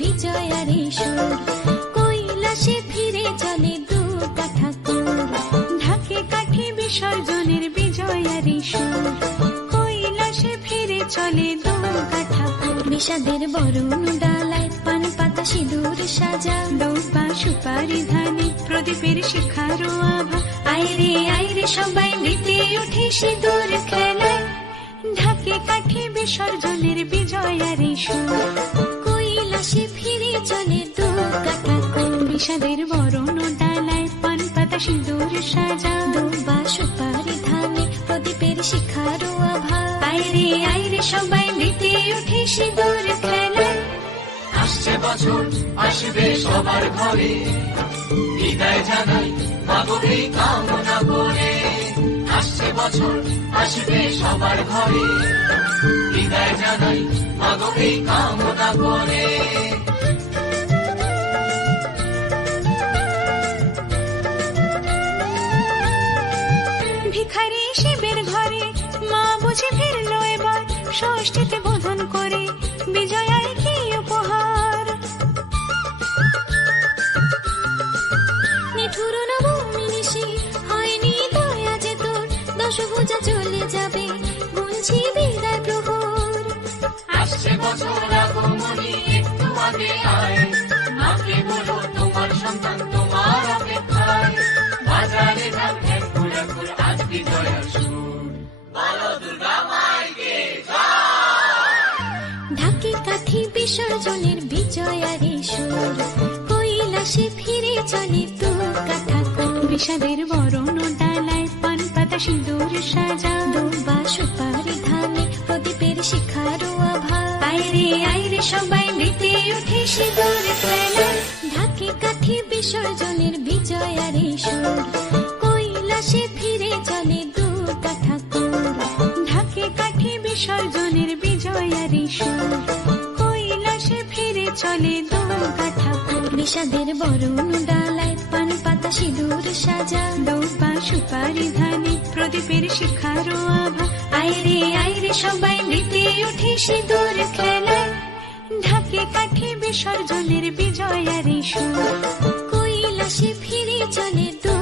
বিজয়ারে সুর, কৈলাসে ফিরে চলে দু ঠাকুর। ঢাকে কাঠি বিসর্জনের বিজয়ারে সুর, কৈলাসে ফিরে চলে দু ঠাকুর। বিষাদের বরণ ডালায় পান পাতা সিঁদুর সাজা, দৌপা সুপারি ধানে প্রদীপের শিখারো আভা। আইরে সবাই মেতে উঠে সিঁদুর খেলায়, ঢাকে কাঠি বিসর্জনের বিজয়ারে সুর, কৈলাসে ফিরে চলে দু ঠাকুর। বিষাদের বরণ ডালায় পান পাতা সিঁদুর সাজা, দৌপা সুপারি ধানে প্রদীপের শিখারো আভা। আইরে সবাই মেতে উঠে সিঁদুর খেলায়। আসছে বছর আসবে সবার ঘরে, বিদায় জানাই মাগোকে কামনা করে। আসছে বছর আসবে সবার ঘরে, বিদায় জানাই মাগোকে কামনা করে। ভিখারি শিবের ঘরে মা বুঝে ফিরলো এবার, ষষ্ঠীতে বোধন করে বিজয়ায় কি উপহার। নিঠুর নবমী নিশি হয়নি দয়া যে তোর, দশভুজা চলে যাবে গুনছি বিদায় প্রহর। আসছে বছর আগমনী একটু আগে আয়, মাকে বলো তোমার সন্তান তোমার অপেক্ষায়। বাজারে যান একুর আজ বিজয়ার সুর, বলো দুর্গা মাইকে ঢাকে কাঠি বিসর্জনের বিজয়ারে সুর, কৈলাসে ফিরে চলে দু ঠাকুর। বিষাদের বরণ ডালায় পান পাতা সিঁদুর সাজা, দৌপা সুপারি ধানে প্রদীপের শিখারো আভা। আইরে সবাই মেতে উঠে সিঁদুর খেলায়, ঢাকে কাঠি বিসর্জনের বিজয়ারে সুর, কৈলাসে ফিরে চলে দু ঠাকুর। ঢাকে কাঠি বিসর্জনের বিজয়ারে সুর, কৈলাসে ফিরে চলে দু ঠাকুর। বিষাদের বরণ ডালায় পান পাতা সিঁদুর সাজা, দৌপা সুপারি ধানে প্রদীপের শিখারো আভা। আইরে সবাই মেতে উঠে সিঁদুর খেলায়, ঢাকে কাঠি বিসর্জনের বিজয়ারে সুর, কৈলাসে ফিরে চলে দু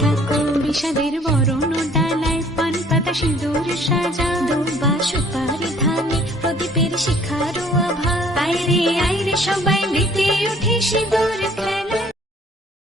ঠাকুর। বিষাদের বরণ ডালায় পান পাতা সিঁদুর সাজা, দৌপা সুপারি ধানে প্রদীপের শিখারো আভা। আইরে সবাই মেতে উঠে সিঁদুর